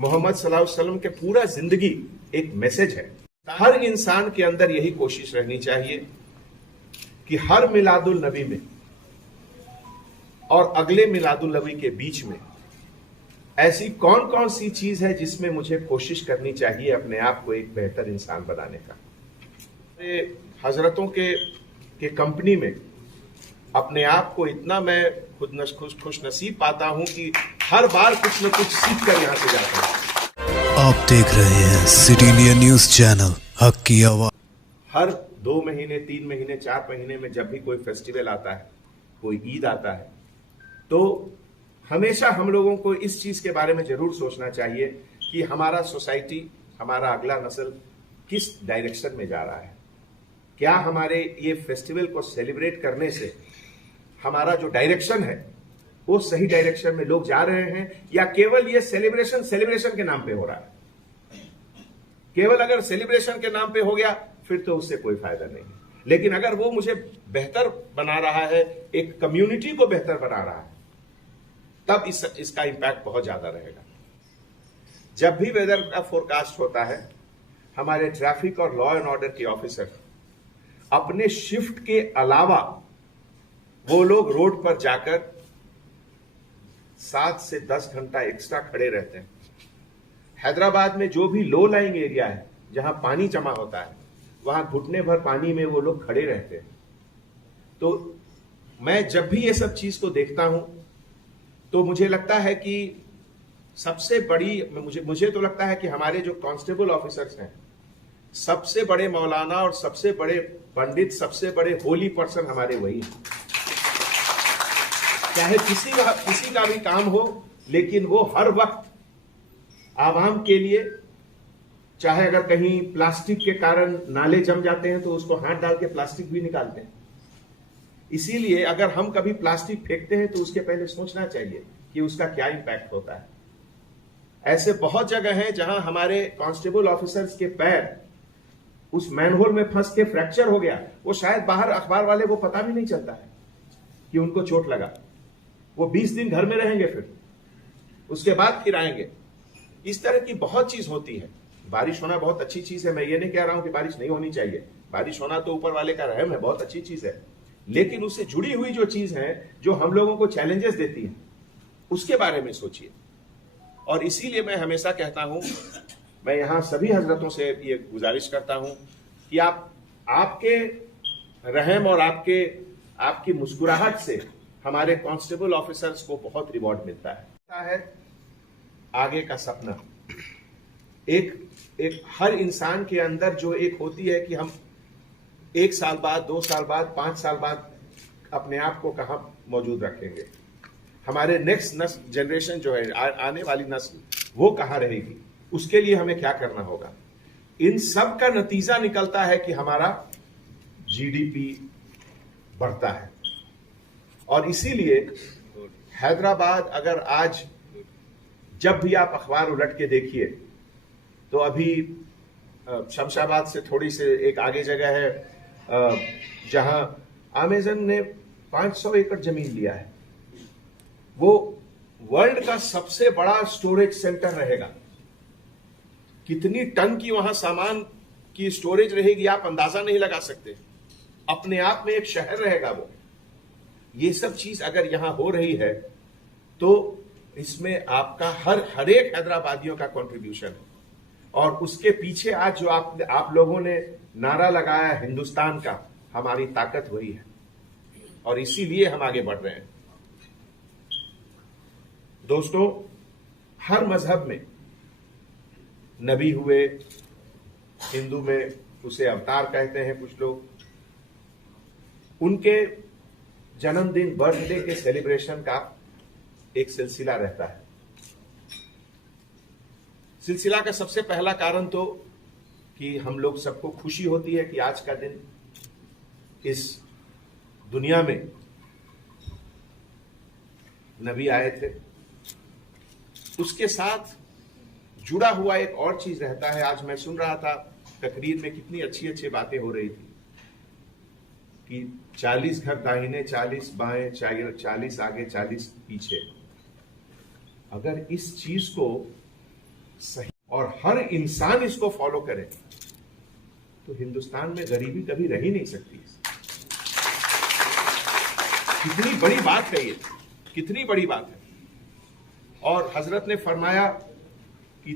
मोहम्मद सल्लल्लाहु अलैहि वसल्लम के पूरा जिंदगी एक मैसेज है। हर इंसान के अंदर यही कोशिश रहनी चाहिए कि हर मिलादुल नबी में और अगले मिलादुल नबी के बीच में ऐसी कौन कौन सी चीज है जिसमें मुझे कोशिश करनी चाहिए अपने आप को एक बेहतर इंसान बनाने का। हजरतों के कंपनी में अपने आप को इतना मैं खुश नसीब पाता हूं कि हर बार कुछ न कुछ सीख कर यहां से जाता हूं। आप देख रहे हैं सिटी इंडिया न्यूज चैनल, हक की आवाज। हर 2 महीने 3 महीने 4 महीने में जब भी कोई फेस्टिवल आता है, कोई ईद आता है, तो हमेशा हम लोगों को इस चीज के बारे में जरूर सोचना चाहिए कि हमारा सोसाइटी, हमारा अगला नस्ल किस डायरेक्शन में जा रहा है। क्या हमारे ये फेस्टिवल को सेलिब्रेट करने से हमारा जो डायरेक्शन है वो सही डायरेक्शन में लोग जा रहे हैं, या केवल ये सेलिब्रेशन के नाम पे हो रहा है। केवल अगर सेलिब्रेशन के नाम पे हो गया फिर तो उससे कोई फायदा नहीं, लेकिन अगर वो मुझे बेहतर बना रहा है, एक कम्युनिटी को बेहतर बना रहा है, तब इसका इंपैक्ट बहुत ज्यादा रहेगा। जब भी वेदर का फोरकास्ट होता है, हमारे ट्रैफिक और लॉ एंड ऑर्डर के ऑफिसर अपने शिफ्ट के अलावा वो लोग रोड पर जाकर 7 से 10 घंटा एक्स्ट्रा खड़े रहते हैं। हैदराबाद में जो भी लो लाइंग एरिया है, जहां पानी जमा होता है, वहां घुटने भर पानी में वो लोग खड़े रहते हैं। तो मैं जब भी ये सब चीज को देखता हूं तो मुझे लगता है कि सबसे बड़ी मुझे तो लगता है कि हमारे जो कांस्टेबल ऑफिसर्स हैं, सबसे बड़े मौलाना और सबसे बड़े पंडित, सबसे बड़े होली पर्सन हमारे वही हैं। चाहे किसी का भी काम हो, लेकिन वो हर वक्त आवाम के लिए, चाहे अगर कहीं प्लास्टिक के कारण नाले जम जाते हैं तो उसको हाथ डाल के प्लास्टिक भी निकालते हैं। इसीलिए अगर हम कभी प्लास्टिक फेंकते हैं तो उसके पहले सोचना चाहिए कि उसका क्या इंपैक्ट होता है। ऐसे बहुत जगह हैं जहां हमारे कांस्टेबल ऑफिसर्स के पैर उस मैनहोल में फंस के फ्रैक्चर हो गया। वो शायद बाहर अखबार वाले को पता भी नहीं चलता है कि उनको चोट लगा। वो 20 दिन घर में रहेंगे, फिर उसके बाद फिर आएंगे। इस तरह की बहुत चीज होती है। बारिश होना बहुत अच्छी चीज है, मैं ये नहीं कह रहा हूं कि बारिश नहीं होनी चाहिए। बारिश होना तो ऊपर वाले का रहम है, बहुत अच्छी चीज है, लेकिन उससे जुड़ी हुई जो चीज है, जो हम लोगों को चैलेंजेस देती है, उसके बारे में सोचिए। और इसीलिए मैं हमेशा कहता हूं, मैं यहां सभी हजरतों से ये गुजारिश करता हूं कि आपके रहम और आपकी मुस्कुराहट से हमारे कांस्टेबल ऑफिसर्स को बहुत रिवॉर्ड मिलता है। आगे का सपना एक हर इंसान के अंदर जो एक होती है कि हम 1 साल बाद, 2 साल बाद, 5 साल बाद अपने आप को कहां मौजूद रखेंगे, हमारे नेक्स्ट जनरेशन जो है, आने वाली नस्ल, वो कहां रहेगी, उसके लिए हमें क्या करना होगा। इन सब का नतीजा निकलता है कि हमारा जीडीपी बढ़ता है। और इसीलिए हैदराबाद, अगर आज जब भी आप अखबार उलट के देखिए तो अभी शमशाबाद से थोड़ी से एक आगे जगह है जहां अमेज़न ने 500 एकड़ जमीन लिया है। वो वर्ल्ड का सबसे बड़ा स्टोरेज सेंटर रहेगा। कितनी टन की वहां सामान की स्टोरेज रहेगी आप अंदाजा नहीं लगा सकते। अपने आप में एक शहर रहेगा वो। ये सब चीज अगर यहां हो रही है तो इसमें आपका हर एक हैदराबादियों का कंट्रीब्यूशन है। और उसके पीछे आज जो आप लोगों ने नारा लगाया हिंदुस्तान का, हमारी ताकत वही है और इसीलिए हम आगे बढ़ रहे हैं। दोस्तों, हर मजहब में नबी हुए, हिंदू में उसे अवतार कहते हैं कुछ लोग, उनके जन्मदिन, बर्थडे के सेलिब्रेशन का एक सिलसिला रहता है। सिलसिला का सबसे पहला कारण तो कि हम लोग सबको खुशी होती है कि आज का दिन इस दुनिया में नबी आए थे। उसके साथ जुड़ा हुआ एक और चीज रहता है। आज मैं सुन रहा था तकरीर में, कितनी अच्छी अच्छी बातें हो रही थी कि 40 घर दाहिने, 40 बाएं, 40 आगे, 40 पीछे। अगर इस चीज को सही और हर इंसान इसको फॉलो करे तो हिंदुस्तान में गरीबी कभी रह ही नहीं सकती। कितनी बड़ी बात है ये, कितनी बड़ी बात है। और हजरत ने फरमाया कि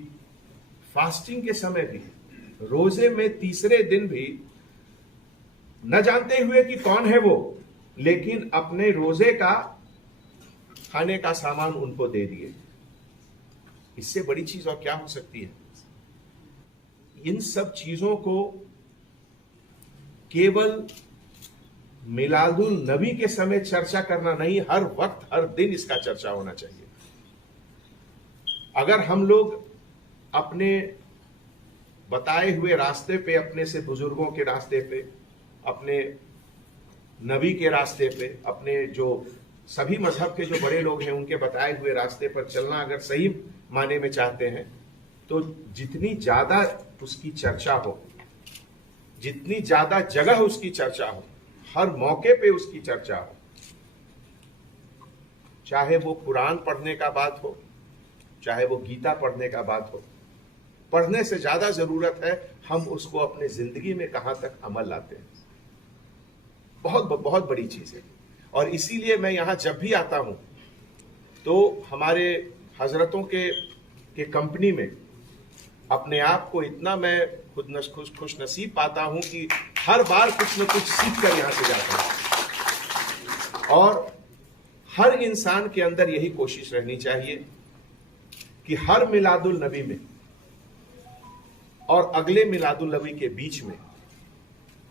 फास्टिंग के समय भी, रोजे में तीसरे दिन भी, न जानते हुए कि कौन है वो, लेकिन अपने रोजे का खाने का सामान उनको दे दिए। इससे बड़ी चीज और क्या हो सकती है। इन सब चीजों को केवल मिलादुल नबी के समय चर्चा करना नहीं, हर वक्त हर दिन इसका चर्चा होना चाहिए। अगर हम लोग अपने बताए हुए रास्ते पे, अपने से बुजुर्गों के रास्ते पे, अपने नबी के रास्ते पे, अपने जो सभी मजहब के जो बड़े लोग हैं उनके बताए हुए रास्ते पर चलना अगर सही माने में चाहते हैं, तो जितनी ज्यादा उसकी चर्चा हो, जितनी ज्यादा जगह उसकी चर्चा हो, हर मौके पे उसकी चर्चा हो, चाहे वो कुरान पढ़ने का बात हो, चाहे वो गीता पढ़ने का बात हो, पढ़ने से ज्यादा जरूरत है हम उसको अपने जिंदगी में कहां तक अमल लाते हैं। बहुत बहुत बड़ी चीज है। और इसीलिए मैं यहां जब भी आता हूं तो हमारे हजरतों के कंपनी में अपने आप को इतना मैं खुश नसीब पाता हूं कि हर बार कुछ न कुछ सीख कर यहां से जाता हूं। और हर इंसान के अंदर यही कोशिश रहनी चाहिए कि हर मिलादुल नबी में और अगले मिलादुल नबी के बीच में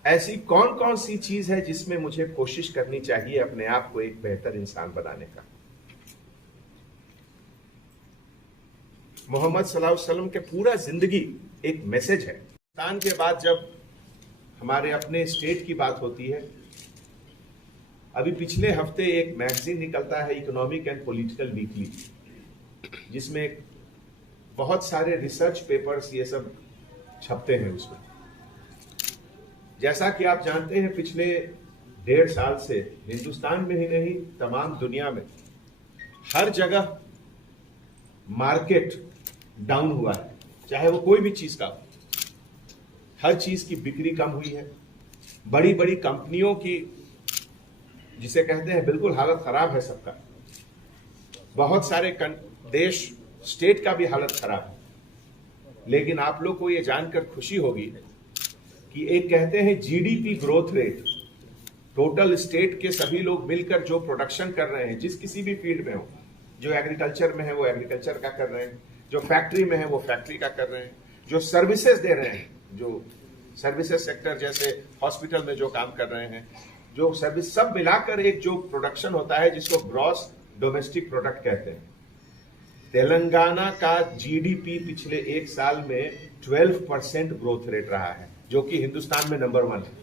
ऐसी कौन कौन सी चीज है जिसमें मुझे कोशिश करनी चाहिए अपने आप को एक बेहतर इंसान बनाने का। मोहम्मद सल्लल्लाहु अलैहि वसल्लम के पूरा जिंदगी एक मैसेज है। पाकिस्तान के बाद जब हमारे अपने स्टेट की बात होती है, अभी पिछले हफ्ते एक मैगजीन निकलता है, इकोनॉमिक एंड पॉलिटिकल वीकली, जिसमें बहुत सारे रिसर्च पेपर्स ये सब छपते हैं। उसमें जैसा कि आप जानते हैं, पिछले 1.5 साल से हिंदुस्तान में ही नहीं तमाम दुनिया में हर जगह मार्केट डाउन हुआ है, चाहे वो कोई भी चीज का हो। हर चीज की बिक्री कम हुई है। बड़ी बड़ी कंपनियों की, जिसे कहते हैं, बिल्कुल हालत खराब है सबका। बहुत सारे देश, स्टेट का भी हालत खराब है। लेकिन आप लोग को ये जानकर खुशी होगी कि एक कहते हैं GDP growth rate, total state के सभी लोग मिलकर जो प्रोडक्शन कर रहे हैं, जिस किसी भी फील्ड में हो, जो एग्रीकल्चर में है वो एग्रीकल्चर का कर रहे हैं, जो फैक्ट्री में है वो फैक्ट्री का कर रहे हैं, जो सर्विसेज दे रहे हैं, जो सर्विसेज सेक्टर जैसे हॉस्पिटल में जो काम कर रहे हैं, जो सर्विस, सब मिलाकर एक जो प्रोडक्शन होता है जिसको ग्रॉस डोमेस्टिक प्रोडक्ट कहते हैं। तेलंगाना का जीडीपी पिछले 1 साल में 12% ग्रोथ रेट रहा है, जो कि हिंदुस्तान में नंबर 1 है।